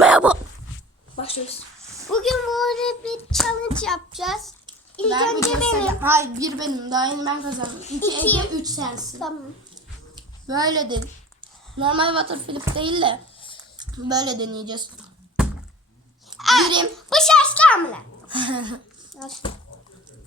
Merhaba. Başlıyoruz. Bugün böyle bir challenge yapacağız. İlk Ben önce benim. Hayır bir benim. Daha yeni ben kazandım. İki, İki. Ege, üç sensin. Tamam. Böyle değil. Normal water flip değil de böyle deneyeceğiz. Birim. Bu şaşlar mı lan?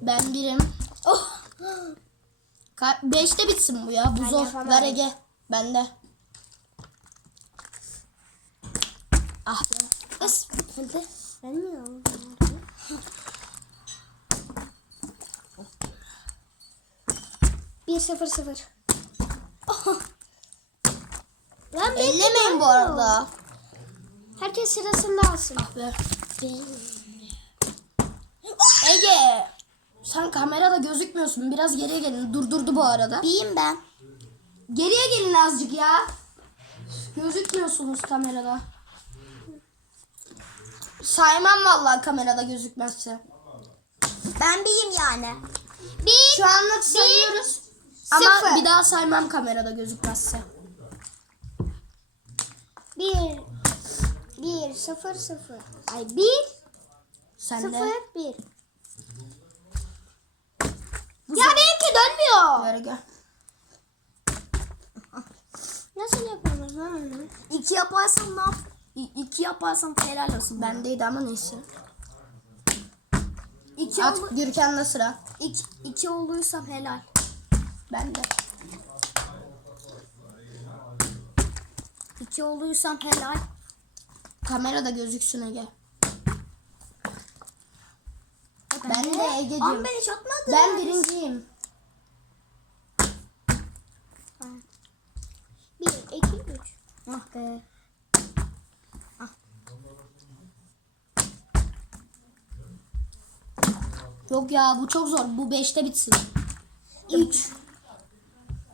ben birim. Oh. Ka- beşte bitsin bu ya. Bu zor. Ver Ege. Bende. Ah be. Hadi. Ben mi aldım? Bir sıfır sıfır. Oh. Lan Ellemeyin bu arada. Herkes sırasında alsın. Ah be. Ege. Sen kamerada gözükmüyorsun. Biraz geriye gelin. Durdurdu bu arada. Biyim ben. Geriye gelin azıcık ya. Gözükmüyorsunuz kamerada. Saymam vallahi kamerada gözükmezse. Ben biyim yani. Bir. Şu anlık sayıyoruz. Ama sıfır. bir daha saymam kamerada gözükmezse. Bir. Bir sıfır sıfır. Ay bir. Sen Sıfır de. bir. Ya benimki dönmüyor. Ver gel. Nasıl yapıyoruz lan onu? İki yaparsam ne yap? İki yaparsam helal olsun. Bendeydi ama neyse. İki, At olu- Gürkan'da sıra. iki, iki olursam helal. Bende. İki olursam helal. Kamerada gözüksün Ege. Ben de Ege'cim. Ama ben hiç atmadım. Ben birinciyim. Bir, iki, üç. Ah be. Yok ya bu çok zor. Bu beşte bitsin. Üç.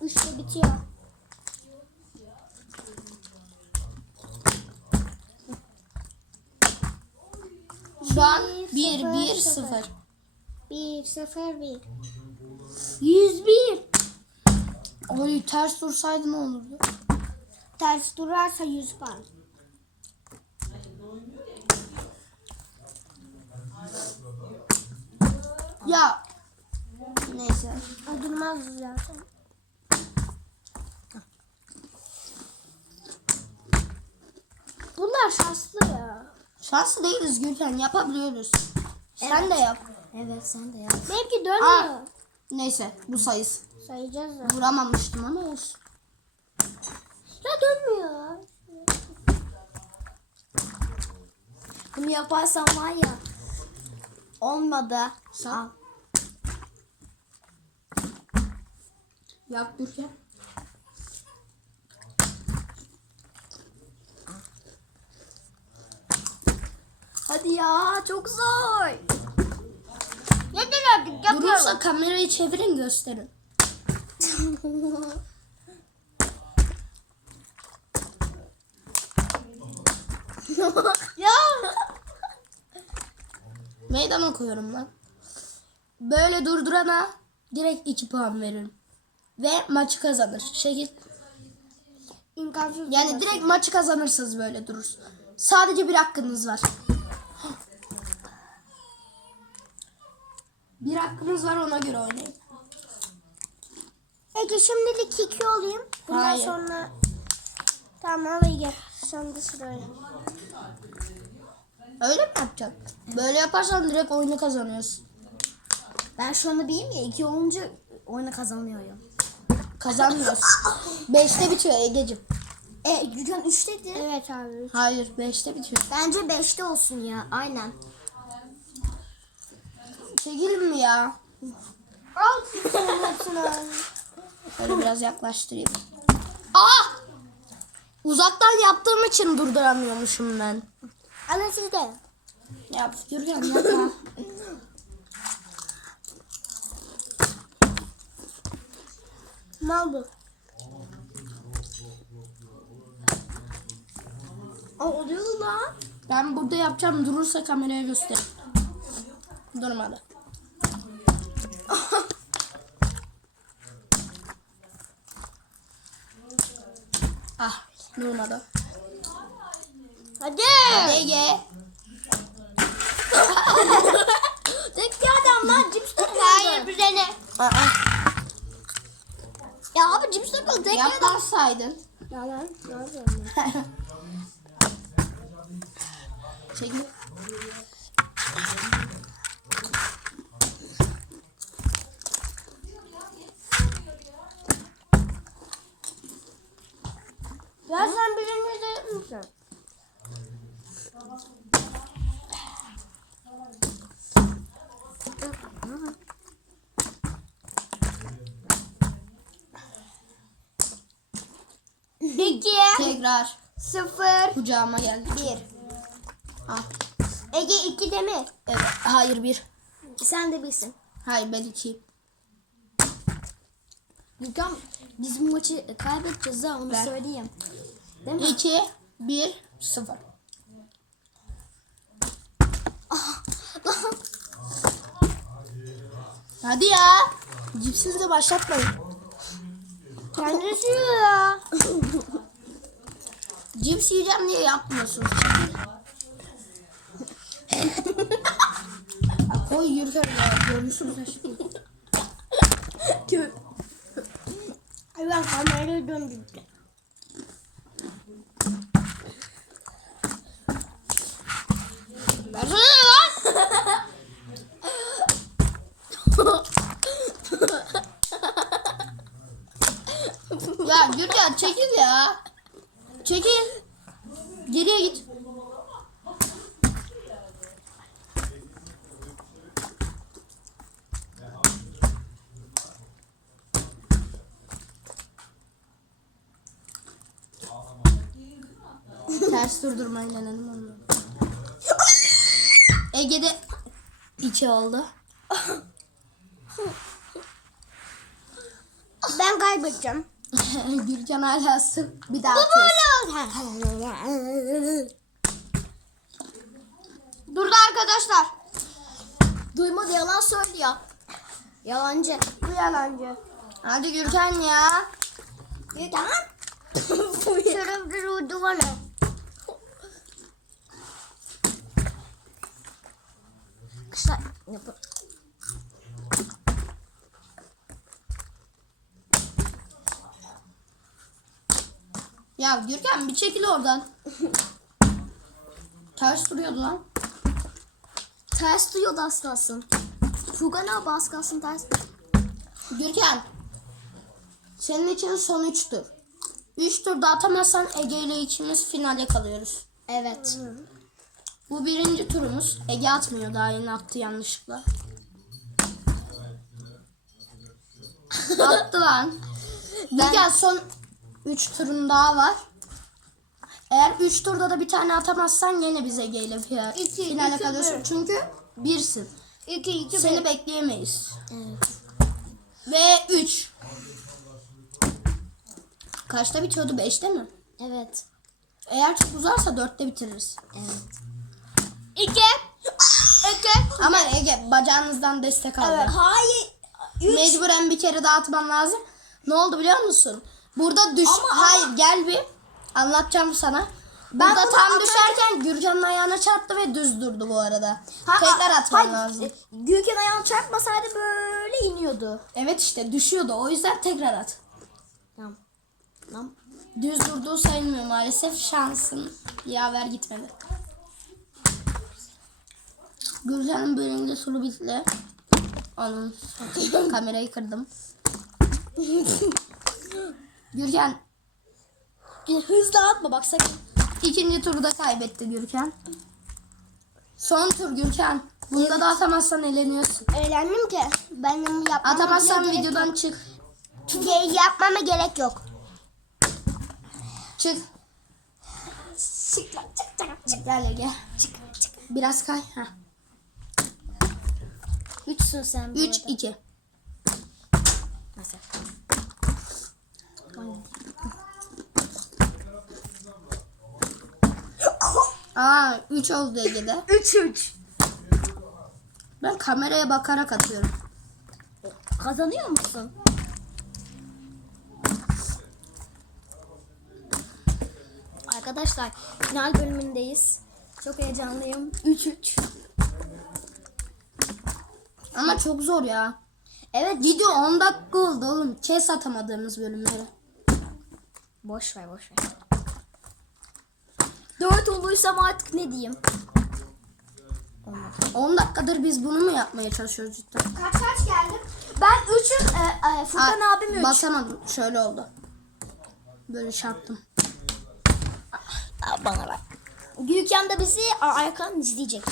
Üçte bitiyor. Şu an Bir, 1 sıfır, 1 sıfır. 0. Bir, sıfır, bir. Yüz bir. Oy ters dursaydı ne olurdu? Ters durarsa yüz puan. Ya neyse. O durmaz zaten. Bunlar şanslı ya. Şanslı değiliz Gürkan yapabiliyoruz. Sen de yap. Evet sen de yap. Aa. dönmüyor. Neyse bu sayız. Sayacağız da. Vuramamıştım ama olsun. Ya dönmüyor. Bunu yaparsam var ya. Olmadı. Sen- Yap Gürkan. Hadi ya çok zor. Yeter artık Durursa kamerayı çevirin gösterin. ya. Meydan okuyorum lan. Böyle durdurana direkt 2 puan veririm. Ve maçı kazanır. Şekil İmkansız. Yani direkt maçı kazanırsınız böyle durursun. Sadece bir hakkınız var. Bir hakkınız var ona göre oynayın. Ege şimdilik iki olayım. Bundan Hayır. sonra Tamam Ege. Sen de sırayla. Öyle mi yapacaksın? Böyle yaparsan direkt oyunu kazanıyorsun. Ben şu anda bileyim ya iki olunca oyunu kazanıyorum. Kazanmıyorsun. Beşte bitiyor Ege'cim. E Gürkan 3 dedi. Evet abi. Hayır beşte bitiyor. Bence 5'te olsun ya. Aynen. Çekilin mi ya? Al. Böyle biraz yaklaştırayım. Aa! Uzaktan yaptığım için durduramıyormuşum ben. Alın siz de. Ya Gürgen yapma. Mal bu. Aa, oluyor lan. ben burada yapacağım durursa kameraya göster. Durmadı. ah durmadı. Hadi. Ege. Tek adam lan cips takıldı. Hayır bir tane. Ya abi cips takıldı tek adam. Yaklaşsaydın. Yalan. Çekil. Ya sen birinci de misin? İki, Tekrar sıfır, kucağıma geldi. bir. Al. Ege iki de mi? Evet. Hayır bir. Sen de bilsin. Hayır ben ikiyim. Gürkan biz bu maçı kaybedeceğiz ha onu Ben. söyleyeyim. Değil mi? İki, bir, sıfır. Hadi ya. Cipsiz de başlatmayın. Kendisi ya. Cips yiyeceğim diye yapmıyorsunuz. Ya Koy yürürken ya. Görmüşsünüz şimdi. Ay ben kamerayı döndürdüm. Versene lan. ya Gürkan çekil ya. Çekil. Geriye git. Ters durdurmayı denedim onu. Ege'de iki oldu. Ben kaybedeceğim. Gülcan hala sırf bir daha atıyorsun. Durdu arkadaşlar. Duymadı yalan söylüyor. Yalancı. Bu yalancı. Hadi Gürkan ya. Tamam. Şöyle bir vurdu bana. Kısa yapın. Ya Gürkan bir çekil oradan. Ters duruyordu lan. Ters duyuyordu az kalsın. Tugan abi az kalsın ters. Gürkan. Senin için son üç tur. Üç turda atamazsan Ege ile ikimiz finale kalıyoruz. Evet. Bu birinci turumuz. Ege atmıyor daha yeni attı yanlışlıkla. Attı lan. Gürkan son 3 turun daha var. Eğer 3 turda da bir tane atamazsan yine biz Ege ile fi- İki, finale iki, kalıyorsun. bir. Çünkü birsin. İki iki Seni bekleyemeyiz. Evet. Ve 3. Kaçta bitiyordu? 5'te mi? Evet. Eğer çok uzarsa 4'te bitiririz. Evet. İki. İki. Ama Ege bacağınızdan destek aldı. Evet. Hayır. Üç. Mecburen bir kere daha atman lazım. Ne oldu biliyor musun? Burada düş... Ama- Hayır gel bir. Anlatacağım sana. Burada bunu tam düşerken Gürcan'ın ayağına çarptı ve düz durdu bu arada. Tekrar atman hayır, lazım. Gülken ayağını çarpmasaydı böyle iniyordu. Evet işte düşüyordu. O yüzden tekrar at. Tamam. Tamam. Düz durduğu sayılmıyor maalesef. Şansın yaver gitmedi. Gürcan'ın bölümünde sulu bitti. Onun kamerayı kırdım. Gürkan Hızlı atma bak sakın. ikinci turda kaybetti Gürkan. Son tur Gürkan. Bunda da atamazsan eleniyorsun. Eğlendim ki. Benim yapmama Atamazsan videodan çık. yok. Ge- Yapmama gerek yok. Çık. Çık lan çık çık çık. Gel Ege. Çık. Biraz kay. Heh. Üçsün sen bu 3 arada. 2. Mesela. Aa 3 oldu Ege'de. Üç üç. Ben kameraya bakarak atıyorum. Kazanıyor musun? Arkadaşlar final bölümündeyiz. Çok heyecanlıyım. 3-3. Ama çok zor ya. Evet Video 10 dakika oldu oğlum. Kes atamadığımız bölümleri. Boş ver boş ver. 4 olursam artık ne diyeyim? 10 dakikadır biz bunu mu yapmaya çalışıyoruz cidden? Kaç kaç geldim? Ben 3'üm. E, e, Furkan Aa, abim 3. Basamadım. Şöyle oldu. Böyle çarptım. Bana bak. Gülken de bizi arkadan izleyecek.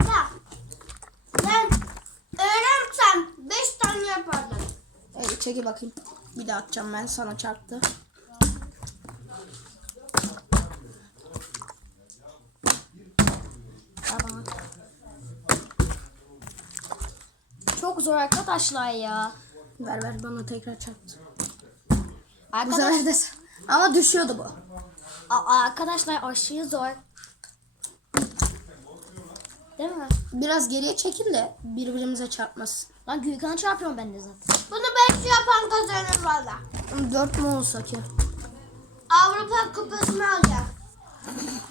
Ya. Ben öğrensem 5 tane yapardım. Evet, çekil bakayım. Bir daha atacağım ben sana çarptı. Çok zor arkadaşlar ya. Ver ver bana tekrar çarptı. Bu Arkadaş, sefer de ama düşüyordu bu. A- arkadaşlar aşırı zor. Değil mi? Biraz geriye çekil de birbirimize çarpmasın. Lan Gülkan'a çarpıyorum ben de zaten. Bunu 5 yapan kazanır valla. 4 mü olsa ki? Avrupa kupasını alacağım.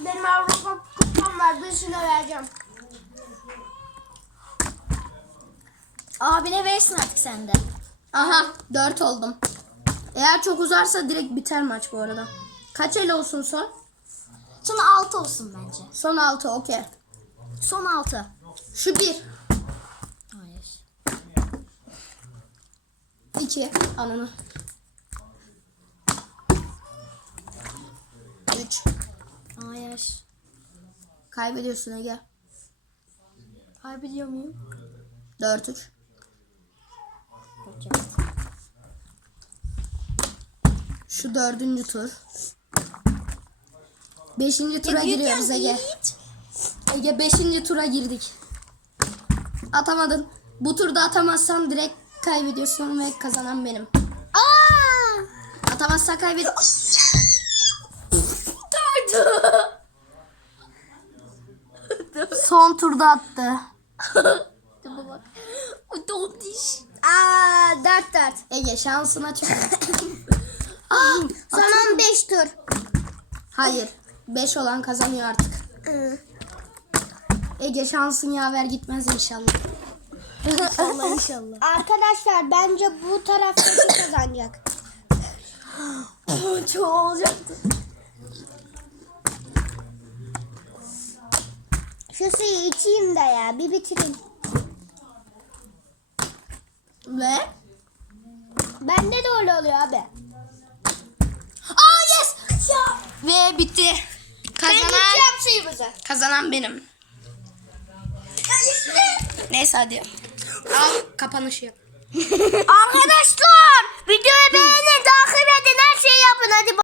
Benim Avrupa kupam var. Birisine vereceğim. Abine verirsin artık sen de. Aha 4 oldum. Eğer çok uzarsa direkt biter maç bu arada. Kaç el olsun son? Son 6 olsun bence. Son 6 okey. Son 6. Şu 1. Hayır. 2. Ananı. 3. Hayır. Kaybediyorsun Ege. Kaybediyor muyum? 4 3. Bakacağız. Şu dördüncü tur. Beşinci tura giriyoruz Ege. Ege beşinci tura girdik. Atamadın. Bu turda atamazsan direkt kaybediyorsun ve kazanan benim. Aa! Atamazsan kaybet. Son turda attı. Dur bak. O dondiş. Aa 4 4. Ege şansına çık. Son 15 tur. Hayır. 5 olan kazanıyor artık. Ege şansın yaver gitmez inşallah. Allah inşallah. Arkadaşlar bence bu taraftaki kazanacak. Çok olacaktı. Şu suyu içeyim de ya bir bitireyim. Ve Bende de öyle oluyor abi. Aa yes! Ve bitti. Ben Kazanan suyumuzu. kazanan benim. Neyse hadi. Al kapanışı yap. Arkadaşlar videoyu beğenin takip edin her şeyi yapın hadi.